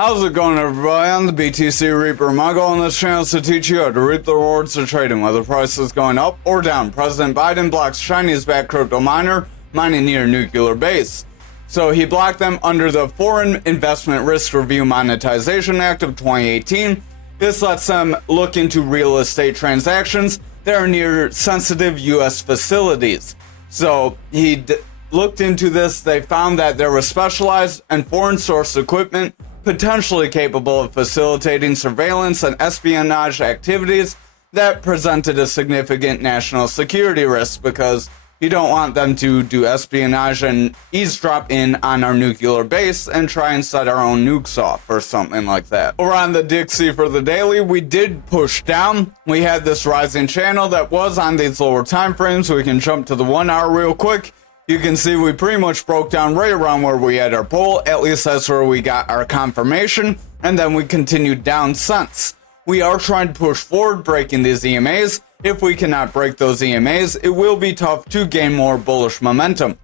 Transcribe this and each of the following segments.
How's it going, everybody? I'm the BTC Reaper. My goal on this channel is to teach you how to reap the rewards of trading, whether price is going up or down. President Biden blocks Chinese-backed crypto miner mining near nuclear base. So he blocked them under the Foreign Investment Risk Review Monetization Act of 2018. This lets them look into real estate transactions that are near sensitive U.S. facilities. So he looked into this. They found that there was specialized and foreign-sourced equipment potentially capable of facilitating surveillance and espionage activities that presented a significant national security risk, because you don't want them to do espionage and eavesdrop in on our nuclear base and try and set our own nukes off or something like that. Over on the Dixie for the daily, we did push down. We had this rising channel that was on these lower time frames. We can jump to the 1 hour real quick. You can see we pretty much broke down right around where we had our pull. At least that's where we got our confirmation, and then we continued down since. We are trying to push forward, breaking these EMAs. If we cannot break those EMAs, it will be tough to gain more bullish momentum.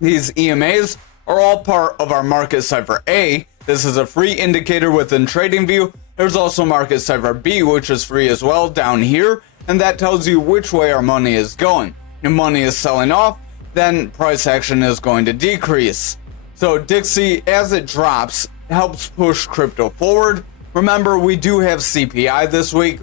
These EMAs are all part of our Market Cipher A. This is a free indicator within TradingView. There's also Market Cipher B, which is free as well down here, and that tells you which way our money is going. If money is selling off, then price action is going to decrease. So Dixie, as it drops, helps push crypto forward. Remember, we do have CPI this week.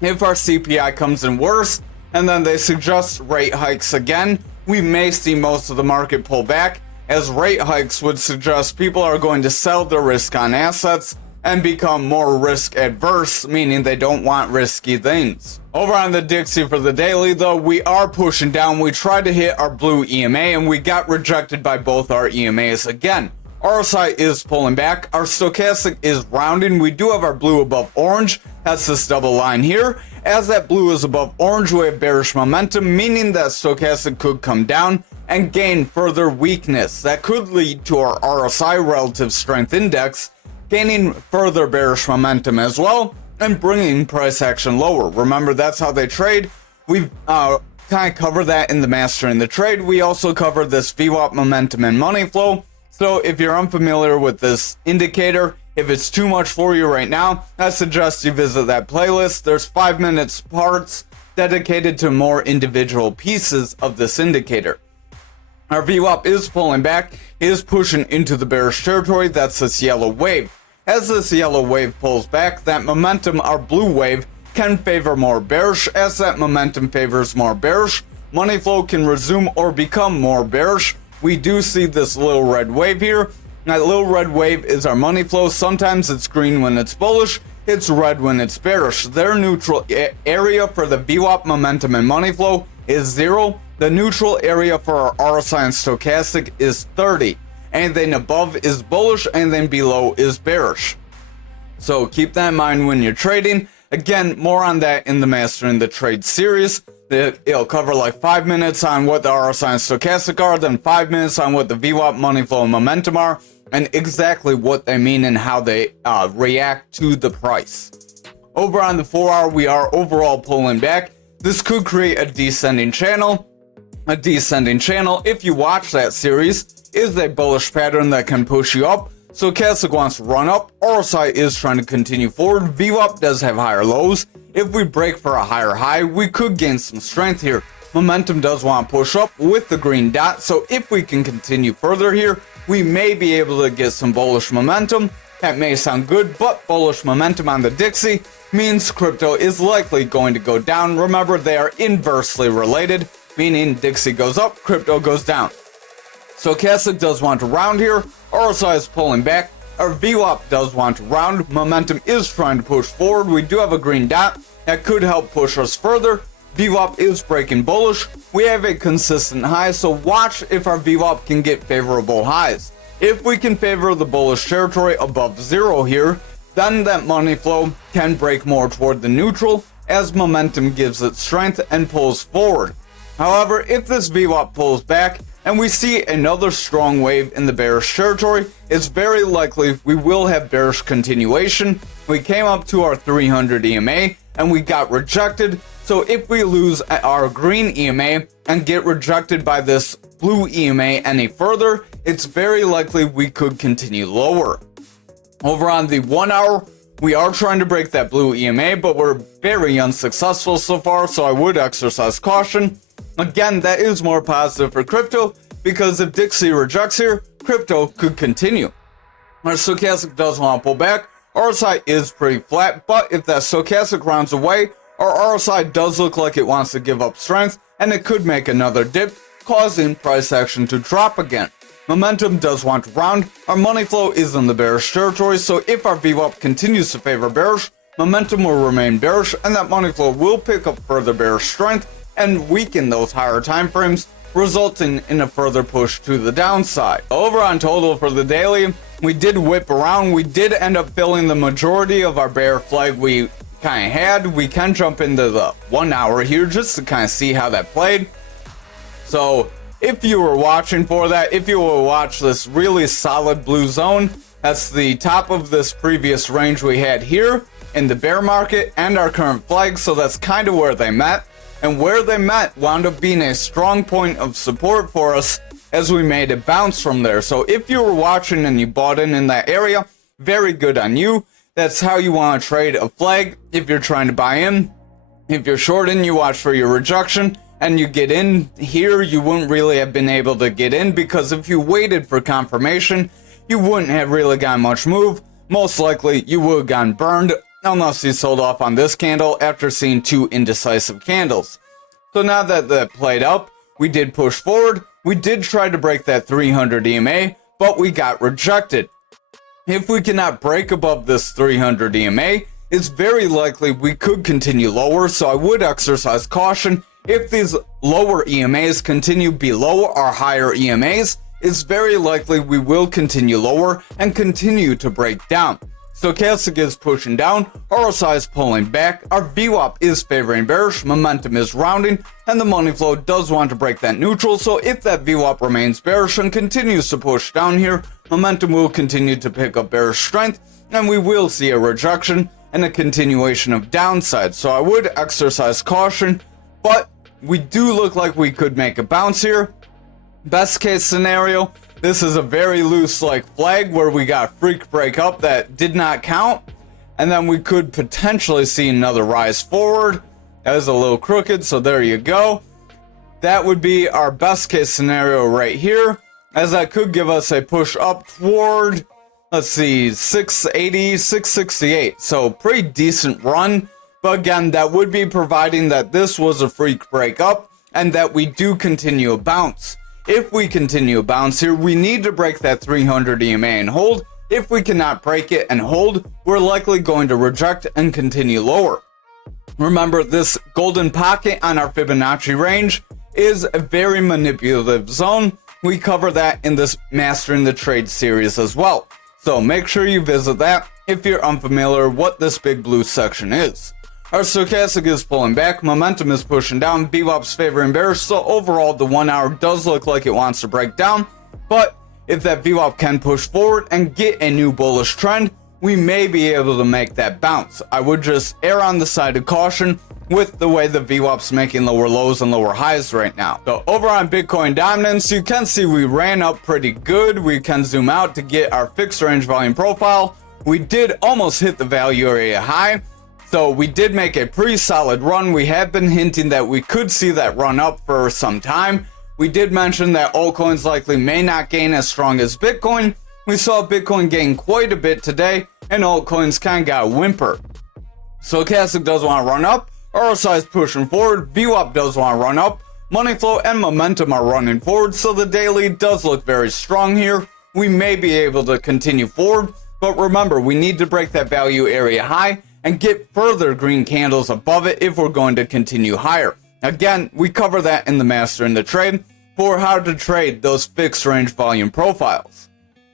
If our CPI comes in worse, and then they suggest rate hikes again, we may see most of the market pull back, as rate hikes would suggest people are going to sell their risk on assets and become more risk adverse, meaning they don't want risky things. Over on the Dixie for the daily, though, we are pushing down. We tried to hit our blue EMA and we got rejected by both our EMAs again. RSI is pulling back. Our stochastic is rounding. We do have our blue above orange. That's this double line here. As that blue is above orange, we have bearish momentum, meaning that stochastic could come down and gain further weakness. That could lead to our RSI relative strength index gaining further bearish momentum as well and bringing price action lower. Remember, that's how they trade. We've kind of covered that in the Mastering the Trade. We also covered this VWAP momentum and money flow. So if you're unfamiliar with this indicator, if it's too much for you right now, I suggest you visit that playlist. There's 5 minutes parts dedicated to more individual pieces of this indicator. Our VWAP is pulling back, is pushing into the bearish territory. That's this yellow wave. As this yellow wave pulls back, that momentum, our blue wave, can favor more bearish. As that momentum favors more bearish, money flow can resume or become more bearish. We do see this little red wave here. That little red wave is our money flow. Sometimes it's green when it's bullish, it's red when it's bearish. Their neutral area for the VWAP momentum and money flow is 0. The neutral area for our RSI and stochastic is 30. Anything above is bullish, anything below is bearish. So keep that in mind when you're trading. Again, more on that in the Mastering the Trade series. It'll cover like 5 minutes on what the RSI and stochastic are, then 5 minutes on what the VWAP, money flow, and momentum are, and exactly what they mean and how they react to the price. Over on the 4 hour, we are overall pulling back. This could create a descending channel. A descending channel, if you watch that series, is a bullish pattern that can push you up. Stochastic wants to run up. RSI is trying to continue forward. VWAP does have higher lows. If we break for a higher high, we could gain some strength here. Momentum does want to push up with the green dot, so if we can continue further here, we may be able to get some bullish momentum. That may sound good, but bullish momentum on the Dixie means crypto is likely going to go down. Remember, they are inversely related, meaning Dixie goes up, crypto goes down. Stochastic does want to round here. RSI is pulling back. Our VWAP does want to round. Momentum is trying to push forward. We do have a green dot that could help push us further. VWAP is breaking bullish. We have a consistent high, so watch if our VWAP can get favorable highs. If we can favor the bullish territory above 0 here, then that money flow can break more toward the neutral as momentum gives it strength and pulls forward. However, if this VWAP pulls back and we see another strong wave in the bearish territory, it's very likely we will have bearish continuation. We came up to our 300 EMA and we got rejected. So if we lose our green EMA and get rejected by this blue EMA any further, it's very likely we could continue lower. Over on the 1 hour, we are trying to break that blue EMA, but we're very unsuccessful so far, so I would exercise caution. Again, that is more positive for crypto, because if Dixie rejects here, crypto could continue. Our stochastic does want to pull back. RSI is pretty flat, but if that stochastic rounds away, our RSI does look like it wants to give up strength, and it could make another dip, causing price action to drop again. Momentum does want to round. Our money flow is in the bearish territory, so if our VWAP continues to favor bearish, momentum will remain bearish, and that money flow will pick up further bearish strength and weaken those higher time frames, resulting in a further push to the downside. Over on total for the daily, we did whip around. We did end up filling the majority of our bear flag we kind of had. We can jump into the 1 hour here just to kind of see how that played. So if you were watching for that, if you will watch this really solid blue zone, that's the top of this previous range we had here in the bear market and our current flag. So that's kind of where they met. And where they met wound up being a strong point of support for us as we made a bounce from there. So if you were watching and you bought in that area, very good on you. That's how you want to trade a flag if you're trying to buy in. If you're shorting, you watch for your rejection and you get in here. You wouldn't really have been able to get in, because if you waited for confirmation, you wouldn't have really gotten much move. Most likely you would have gotten burned, unless you sold off on this candle after seeing two indecisive candles. So now that that played up, we did push forward. We did try to break that 300 EMA, but we got rejected. If we cannot break above this 300 EMA, it's very likely we could continue lower, so I would exercise caution. If these lower EMAs continue below our higher EMAs, it's very likely we will continue lower and continue to break down. Stochastic is pushing down, RSI is pulling back, our VWAP is favoring bearish, momentum is rounding, and the money flow does want to break that neutral. So if that VWAP remains bearish and continues to push down here, momentum will continue to pick up bearish strength, and we will see a rejection and a continuation of downside. So I would exercise caution, but we do look like we could make a bounce here. Best case scenario, this is a very loose flag where we got freak break up that did not count, and then we could potentially see another rise forward. That is a little crooked, so there you go. That would be our best case scenario right here, as that could give us a push up toward, let's see, 680, 668. So pretty decent run, but again, that would be providing that this was a freak break up and that we do continue a bounce. If we continue a bounce here, we need to break that 300 EMA and hold. If we cannot break it and hold, we're likely going to reject and continue lower. Remember, this golden pocket on our Fibonacci range is a very manipulative zone. We cover that in this Mastering the Trade series as well. So make sure you visit that if you're unfamiliar what this big blue section is. Our stochastic is pulling back, momentum is pushing down, VWAP's favoring bearish, so overall the 1 hour does look like it wants to break down, but if that VWAP can push forward and get a new bullish trend, we may be able to make that bounce. I would just err on the side of caution with the way the VWAP's making lower lows and lower highs right now. So over on Bitcoin dominance, you can see we ran up pretty good. We can zoom out to get our fixed range volume profile. We did almost hit the value area high. So we did make a pretty solid run. We have been hinting that we could see that run up for some time. We did mention that altcoins likely may not gain as strong as Bitcoin. We saw Bitcoin gain quite a bit today, and altcoins kind of got a whimper. Stochastic does want to run up, RSI is pushing forward, VWAP does want to run up, money flow and momentum are running forward, so the daily does look very strong here. We may be able to continue forward, but remember, we need to break that value area high and get further green candles above it if we're going to continue higher. Again, we cover that in the Mastering the Trade for how to trade those fixed range volume profiles.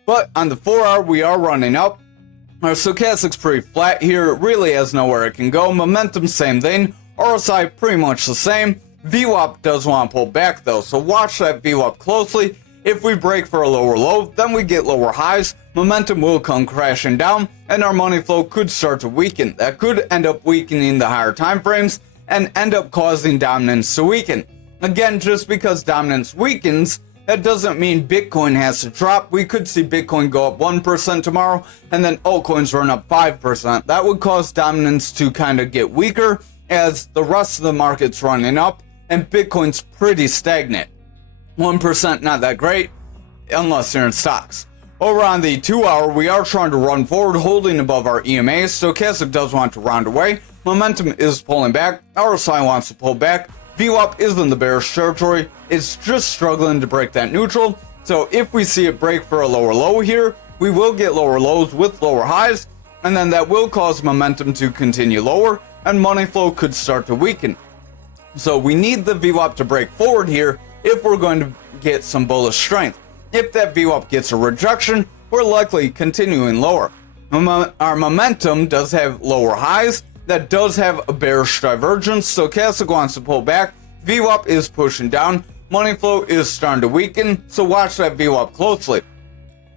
But on the 4 hour, we are running up. Our stochastic's pretty flat here. It really has nowhere it can go. Momentum, same thing. RSI, pretty much the same. VWAP does want to pull back though, so watch that VWAP closely. If we break for a lower low, then we get lower highs. Momentum will come crashing down, and our money flow could start to weaken. That could end up weakening the higher time frames and end up causing dominance to weaken. Again, just because dominance weakens That doesn't mean Bitcoin has to drop. We could see Bitcoin go up 1% tomorrow and then altcoins run up 5%. That would cause dominance to kind of get weaker as the rest of the market's running up and Bitcoin's pretty stagnant. 1% not that great unless you're in stocks. Over on the 2 hour, we are trying to run forward, holding above our EMA. Stochastic does want to round away. Momentum is pulling back. RSI wants to pull back. VWAP is in the bearish territory. It's just struggling to break that neutral. So if we see it break for a lower low here, we will get lower lows with lower highs. And then that will cause momentum to continue lower and money flow could start to weaken. So we need the VWAP to break forward here if we're going to get some bullish strength. If that VWAP gets a rejection, we're likely continuing lower. Our momentum does have lower highs. That does have a bearish divergence. Stochastic wants to pull back. VWAP is pushing down. Money flow is starting to weaken. So watch that VWAP closely.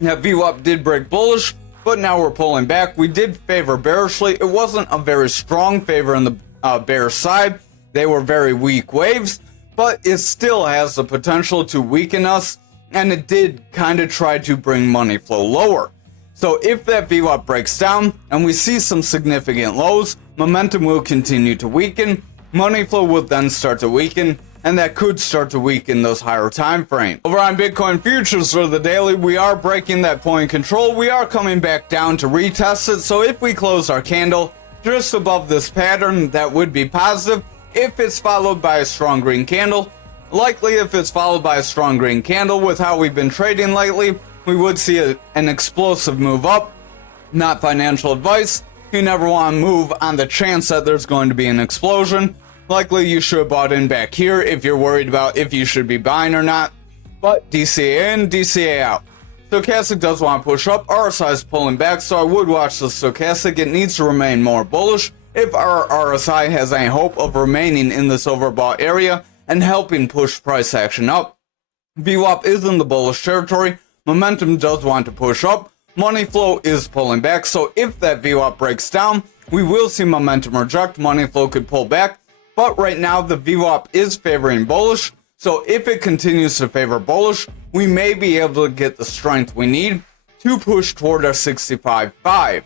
Now VWAP did break bullish, but now we're pulling back. We did favor bearishly. It wasn't a very strong favor on the bearish side. They were very weak waves, but it still has the potential to weaken us. And it did kind of try to bring money flow lower. So if that VWAP breaks down and we see some significant lows, momentum will continue to weaken, money flow will then start to weaken, and that could start to weaken those higher time frames. Over on Bitcoin futures for the daily, we are breaking that point control. We are coming back down to retest it. So if we close our candle just above this pattern, that would be positive. If it's followed by a strong green candle, likely if it's followed by a strong green candle with how we've been trading lately, we would see an explosive move up. Not financial advice. You never want to move on the chance that there's going to be an explosion. Likely you should have bought in back here if you're worried about if you should be buying or not. But DCA in, DCA out. Stochastic does want to push up. RSI is pulling back, so I would watch the stochastic. It needs to remain more bullish if our RSI has any hope of remaining in this overbought area and helping push price action up. VWAP is in the bullish territory. Momentum does want to push up. Money flow is pulling back. So if that VWAP breaks down, we will see momentum reject. Money flow could pull back. But right now, the VWAP is favoring bullish. So if it continues to favor bullish, we may be able to get the strength we need to push toward our 65.5.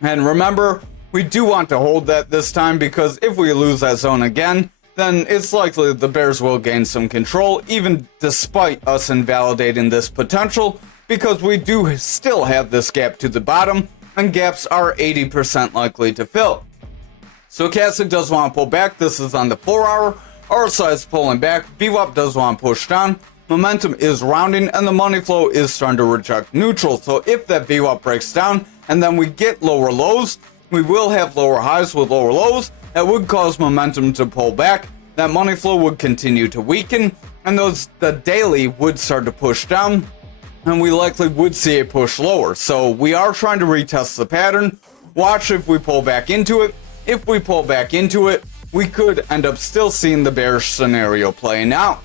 And remember, we do want to hold that this time because if we lose that zone again, then it's likely the bears will gain some control, even despite us invalidating this potential, because we do still have this gap to the bottom, and gaps are 80% likely to fill. Stochastic does want to pull back. This is on the 4 hour. RSI is pulling back. VWAP does want to push down. Momentum is rounding, and the money flow is starting to reject neutral. So if that VWAP breaks down, and then we get lower lows, we will have lower highs with lower lows. That would cause momentum to pull back. That money flow would continue to weaken, and the daily would start to push down, and we likely would see a push lower. So we are trying to retest the pattern. Watch if we pull back into it. If we pull back into it, we could end up still seeing the bearish scenario playing out.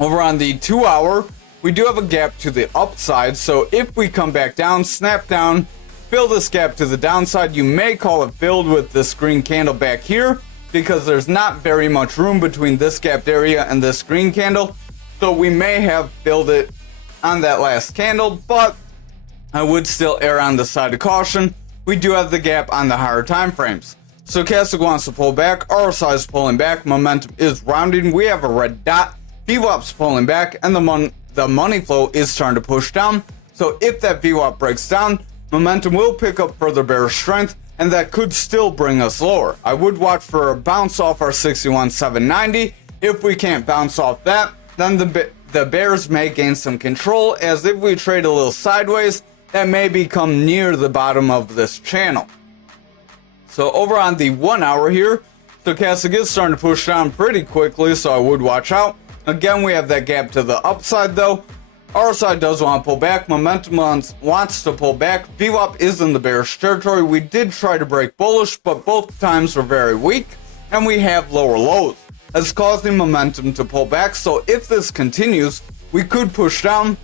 Over on the 2 hour, we do have a gap to the upside. So if we come back down, snap down, fill this gap to the downside, you may call it filled with this green candle back here because there's not very much room between this gapped area and this green candle. So we may have filled it on that last candle, but I would still err on the side of caution. We do have the gap on the higher time frames. Stochastic wants to pull back. RSI is pulling back. Momentum is rounding. We have a red dot. VWAP's pulling back, and the money flow is starting to push down. So if that VWAP breaks down, momentum will pick up further bearish strength, and that could still bring us lower. I would watch for a bounce off our 61,790. If we can't bounce off that, then the bears may gain some control, as if we trade a little sideways, that may become near the bottom of this channel. So over on the 1 hour here, stochastic is starting to push down pretty quickly, so I would watch out. Again, we have that gap to the upside though. RSI does want to pull back. Momentum wants to pull back. VWAP is in the bearish territory. We did try to break bullish, but both times were very weak, and we have lower lows. That's causing momentum to pull back. So if this continues, we could push down,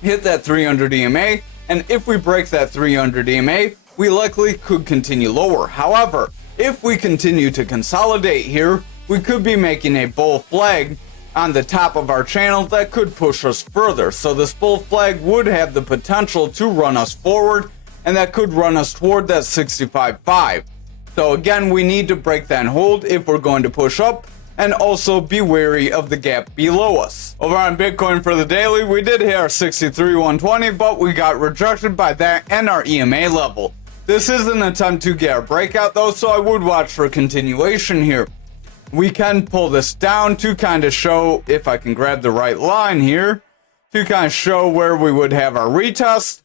hit that 300 EMA, and if we break that 300 EMA, we likely could continue lower. However, if we continue to consolidate here, we could be making a bull flag on the top of our channel that could push us further. So this bull flag would have the potential to run us forward, and that could run us toward that 65.5. So again, we need to break that and hold if we're going to push up, and also be wary of the gap below us. Over on Bitcoin for the daily, we did hit our 63,120, but we got rejected by that and our EMA level. This is an attempt to get a breakout though, so I would watch for continuation here. We can pull this down to kind of show, if I can grab the right line here, to kind of show where we would have our retest.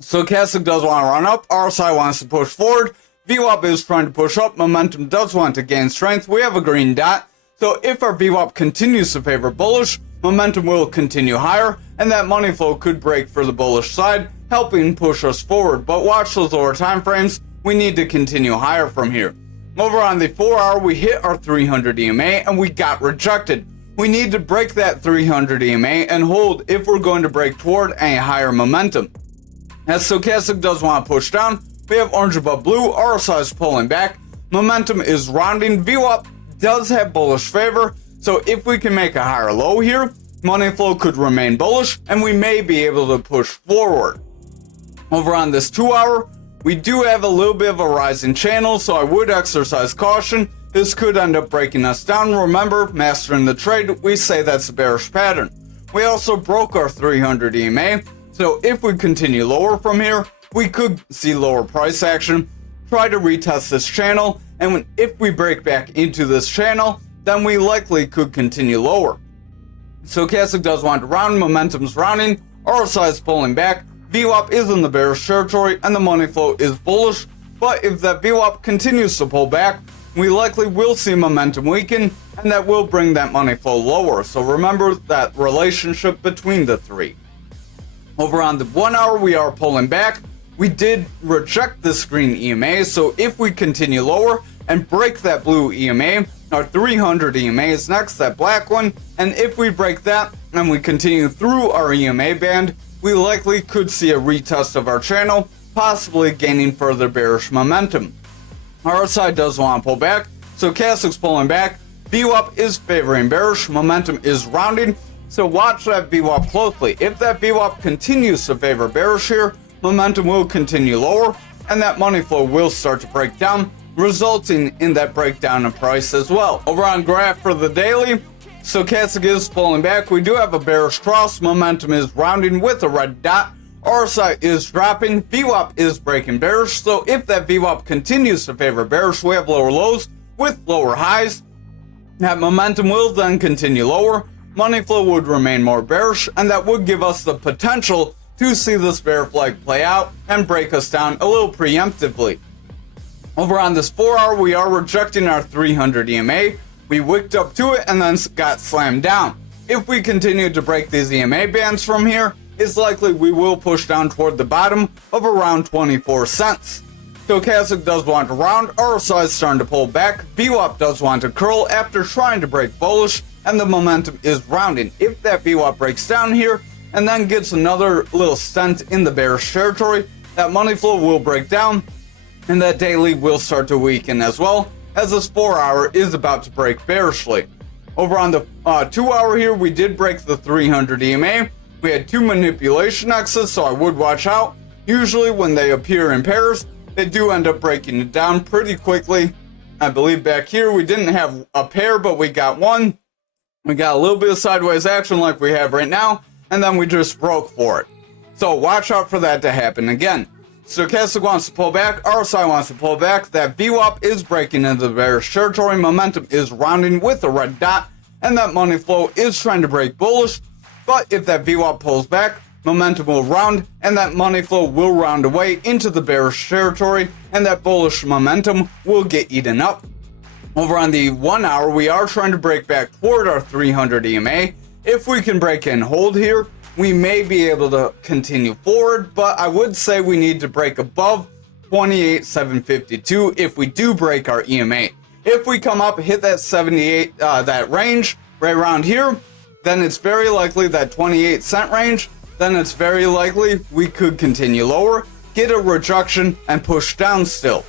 Stochastic does want to run up, RSI wants to push forward, VWAP is trying to push up, momentum does want to gain strength, we have a green dot, so if our VWAP continues to favor bullish, momentum will continue higher, and that money flow could break for the bullish side, helping push us forward. But watch those lower time frames, we need to continue higher from here. Over on the 4 hour, we hit our 300 EMA and we got rejected. We need to break that 300 EMA and hold if we're going to break toward a higher momentum. As Stochastic does want to push down, we have orange above blue, RSI is pulling back, momentum is rounding, VWAP does have bullish favor, so if we can make a higher low here, money flow could remain bullish and we may be able to push forward. Over on this 2 hour, we do have a little bit of a rising channel, so I would exercise caution. This could end up breaking us down. Remember, mastering the trade, we say that's a bearish pattern. We also broke our 300 EMA, so if we continue lower from here, we could see lower price action. Try to retest this channel, and if we break back into this channel, then we likely could continue lower. Stochastic does want to round, momentum's rounding, RSI is pulling back, VWAP is in the bearish territory, and the money flow is bullish, but if that VWAP continues to pull back, we likely will see momentum weaken, and that will bring that money flow lower. So remember that relationship between the three. Over on the 1 hour, we are pulling back. We did reject this green EMA, so if we continue lower and break that blue EMA, our 300 EMA is next, that black one, and if we break that and we continue through our EMA band, we likely could see a retest of our channel, possibly gaining further bearish momentum. RSI does want to pull back, so Stochastic's pulling back, VWAP is favoring bearish, momentum is rounding, so watch that VWAP closely. If that VWAP continues to favor bearish here, momentum will continue lower, and that money flow will start to break down, resulting in that breakdown of price as well. Over on graph for the daily, Stochastic is pulling back. We do have a bearish cross, momentum is rounding with a red dot, RSI is dropping, VWAP is breaking bearish, so if that VWAP continues to favor bearish, we have lower lows with lower highs. That momentum will then continue lower, money flow would remain more bearish, and that would give us the potential to see this bear flag play out and break us down a little preemptively. Over on this 4 hour, we are rejecting our 300 EMA. We wicked up to it and then got slammed down. If we continue to break these EMA bands from here, it's likely we will push down toward the bottom of around 24 cents. Stochastic does want to round, RSI is starting to pull back, VWAP does want to curl after trying to break bullish, and the momentum is rounding. If that VWAP breaks down here, and then gets another little stent in the bearish territory, that money flow will break down, and that daily will start to weaken as well, as this 4 hour is about to break bearishly. Over on the 2 hour here, we did break the 300 EMA. We had 2 manipulation exits, so I would watch out. Usually when they appear in pairs, they do end up breaking it down pretty quickly. I believe back here we didn't have a pair, but we got one. We got a little bit of sideways action like we have right now, and then we just broke for it. So watch out for that to happen again. Stochastic wants to pull back, RSI wants to pull back, that VWAP is breaking into the bearish territory, momentum is rounding with a red dot, and that money flow is trying to break bullish, but if that VWAP pulls back, momentum will round, and that money flow will round away into the bearish territory, and that bullish momentum will get eaten up. Over on the 1 hour, we are trying to break back toward our 300 EMA. If we can break and hold here, we may be able to continue forward, but I would say we need to break above 28,752 if we do break our EMA. If we come up, hit that 78, that range right around here, then it's very likely that 28 cent range, then it's very likely we could continue lower, get a rejection, and push down still.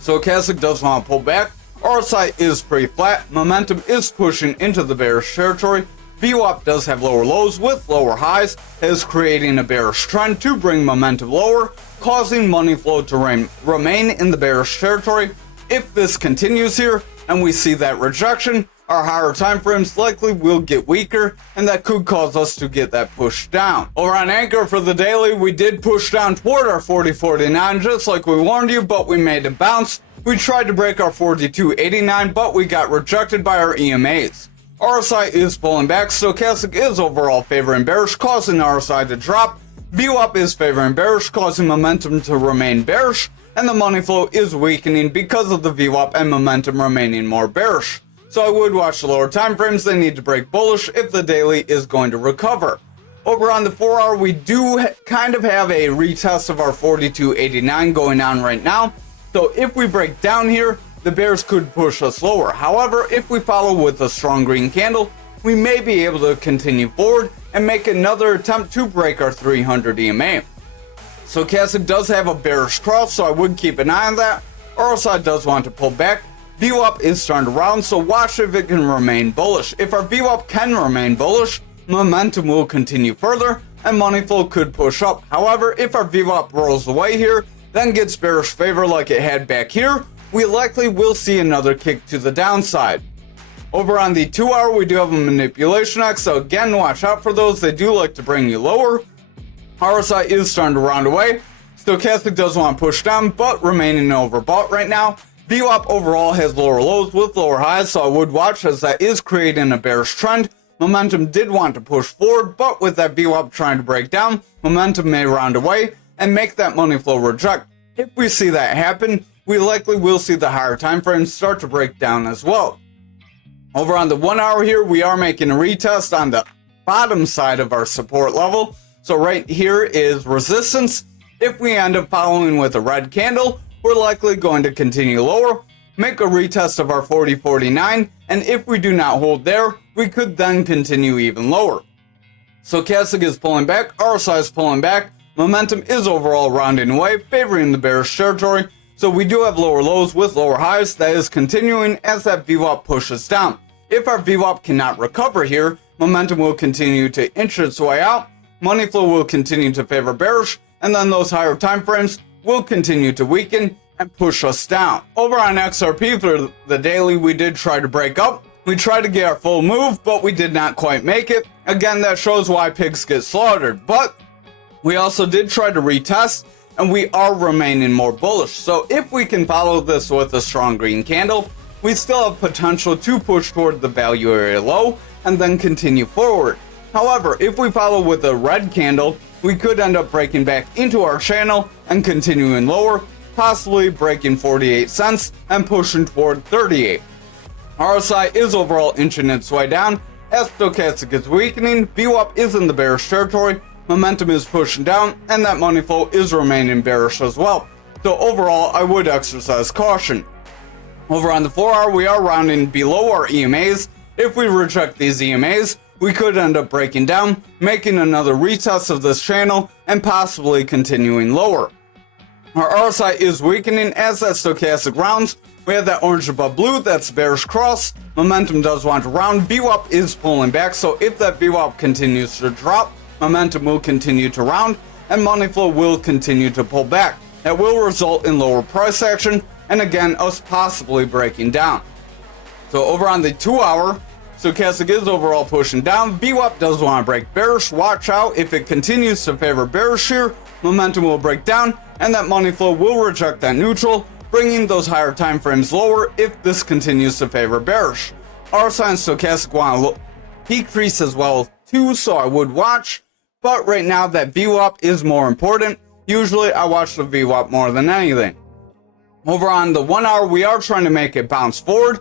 So Stochastic does want to pull back, RSI is pretty flat, momentum is pushing into the bearish territory. VWAP does have lower lows with lower highs, is creating a bearish trend to bring momentum lower, causing money flow to remain in the bearish territory. If this continues here and we see that rejection, our higher time frames likely will get weaker, and that could cause us to get that push down. Over on Ankr for the daily, we did push down toward our 40.49 just like we warned you, but we made a bounce. We tried to break our 42.89, but we got rejected by our EMAs. RSI is pulling back, stochastic is overall favoring bearish, causing RSI to drop. VWAP is favoring bearish, causing momentum to remain bearish, and the money flow is weakening because of the VWAP and momentum remaining more bearish. So I would watch the lower time frames. They need to break bullish if the daily is going to recover. Over on the 4 hour, we do kind of have a retest of our 42.89 going on right now. So if we break down here, the bears could push us lower. However, if we follow with a strong green candle, we may be able to continue forward and make another attempt to break our 300 EMA. Stochastic does have a bearish cross, so I would keep an eye on that. RSI does want to pull back. VWAP is starting to round, so watch if it can remain bullish. If our VWAP can remain bullish, momentum will continue further and money flow could push up. However, if our VWAP rolls away here, then gets bearish favor like it had back here, we likely will see another kick to the downside. Over on the 2 hour, we do have a manipulation X, so again, watch out for those. They do like to bring you lower. RSI is starting to round away. Stochastic does want to push down, but remaining overbought right now. VWAP overall has lower lows with lower highs, so I would watch as that is creating a bearish trend. Momentum did want to push forward, but with that VWAP trying to break down, momentum may round away and make that money flow reject. If we see that happen, we likely will see the higher time frames start to break down as well. Over on the 1 hour here, we are making a retest on the bottom side of our support level. So right here is resistance. If we end up following with a red candle, we're likely going to continue lower, make a retest of our 40.49, and if we do not hold there, we could then continue even lower. Stochastic is pulling back, RSI is pulling back, momentum is overall rounding away, favoring the bearish territory. So we do have lower lows with lower highs. That is continuing as that VWAP pushes down. If our VWAP cannot recover here, momentum will continue to inch its way out, money flow will continue to favor bearish, and then those higher time frames will continue to weaken and push us down. Over on XRP for the daily, we did try to break up. We tried to get our full move, but we did not quite make it. Again, that shows why pigs get slaughtered. But we also did try to retest, and we are remaining more bullish. So if we can follow this with a strong green candle, we still have potential to push toward the value area low and then continue forward. However, if we follow with a red candle, we could end up breaking back into our channel and continuing lower, possibly breaking 48 cents and pushing toward 38. RSI is overall inching its way down as stochastic is weakening, VWAP is in the bearish territory, momentum is pushing down, and that money flow is remaining bearish as well. So overall, I would exercise caution. Over on the 4 hour, we are rounding below our EMAs. If we reject these EMAs, we could end up breaking down, making another retest of this channel, and possibly continuing lower. Our RSI is weakening as that stochastic rounds. We have that orange above blue, that's bearish cross. Momentum does want to round. VWAP is pulling back, so if that VWAP continues to drop, momentum will continue to round, and money flow will continue to pull back. That will result in lower price action, and again, us possibly breaking down. So over on the 2 hour, stochastic is overall pushing down. VWAP does want to break bearish. Watch out, if it continues to favor bearish here, momentum will break down, and that money flow will reject that neutral, bringing those higher time frames lower if this continues to favor bearish. RSI and stochastic want to decrease as well too, so I would watch. But right now, that VWAP is more important. Usually, I watch the VWAP more than anything. Over on the 1 hour, we are trying to make it bounce forward.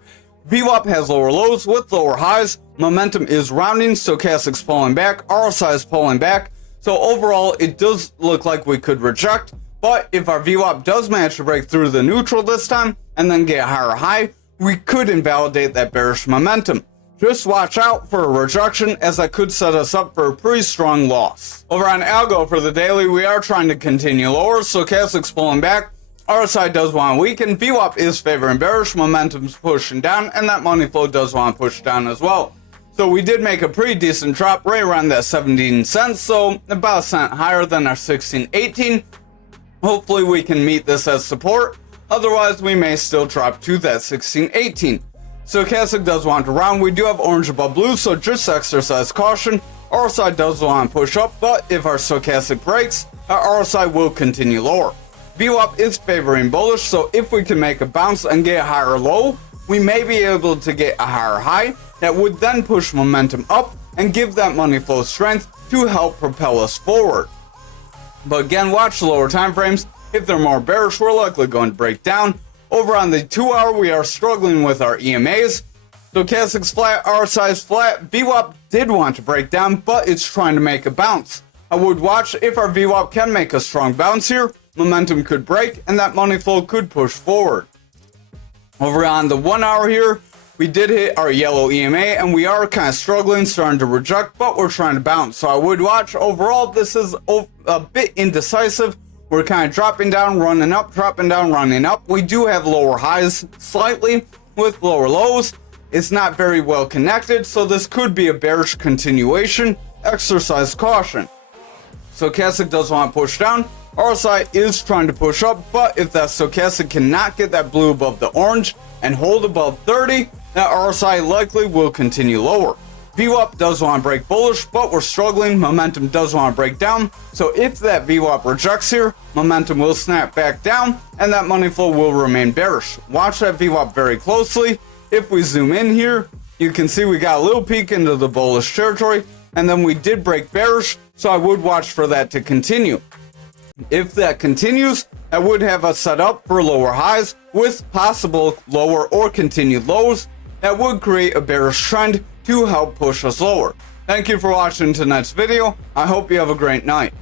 VWAP has lower lows with lower highs. Momentum is rounding. Stochastic's pulling back. RSI is pulling back. So overall, it does look like we could reject. But if our VWAP does manage to break through the neutral this time and then get a higher high, we could invalidate that bearish momentum. Just watch out for a rejection as that could set us up for a pretty strong loss. Over on algo for the daily, we are trying to continue lower. Stochastic's pulling back. RSI does want to weaken, VWAP is favoring bearish, momentum's pushing down, and that money flow does want to push down as well. So we did make a pretty decent drop right around that 17 cents, so about a cent higher than our 16.18. Hopefully we can meet this as support, otherwise we may still drop to that 16.18. Stochastic does want to round, we do have orange above blue, so just exercise caution. RSI does want to push up, but if our stochastic breaks, our RSI will continue lower. VWAP is favoring bullish, so if we can make a bounce and get a higher low, we may be able to get a higher high that would then push momentum up and give that money flow strength to help propel us forward. But again, watch the lower time frames. If they're more bearish, we're likely going to break down. Over on the 2 hour, we are struggling with our EMAs. Stochastic's flat, RSI's flat. VWAP did want to break down, but it's trying to make a bounce. I would watch if our VWAP can make a strong bounce here. Momentum could break and that money flow could push forward. Over on the 1 hour here, we did hit our yellow EMA and we are kind of struggling, starting to reject, but we're trying to bounce. So I would watch. Overall, this is a bit indecisive. We're kind of dropping down, running up, dropping down, running up. We do have lower highs slightly with lower lows. It's not very well connected, so this could be a bearish continuation. Exercise caution. Stochastic does want to push down. RSI is trying to push up, but if that stochastic cannot get that blue above the orange and hold above 30, that RSI likely will continue lower. VWAP does want to break bullish, but we're struggling. Momentum does want to break down. So if that VWAP rejects here, momentum will snap back down and that money flow will remain bearish. Watch that VWAP very closely. If we zoom in here, you can see we got a little peek into the bullish territory and then we did break bearish, so I would watch for that to continue. If that continues, that would have us set up for lower highs with possible lower or continued lows that would create a bearish trend to help push us lower. Thank you for watching tonight's video. I hope you have a great night.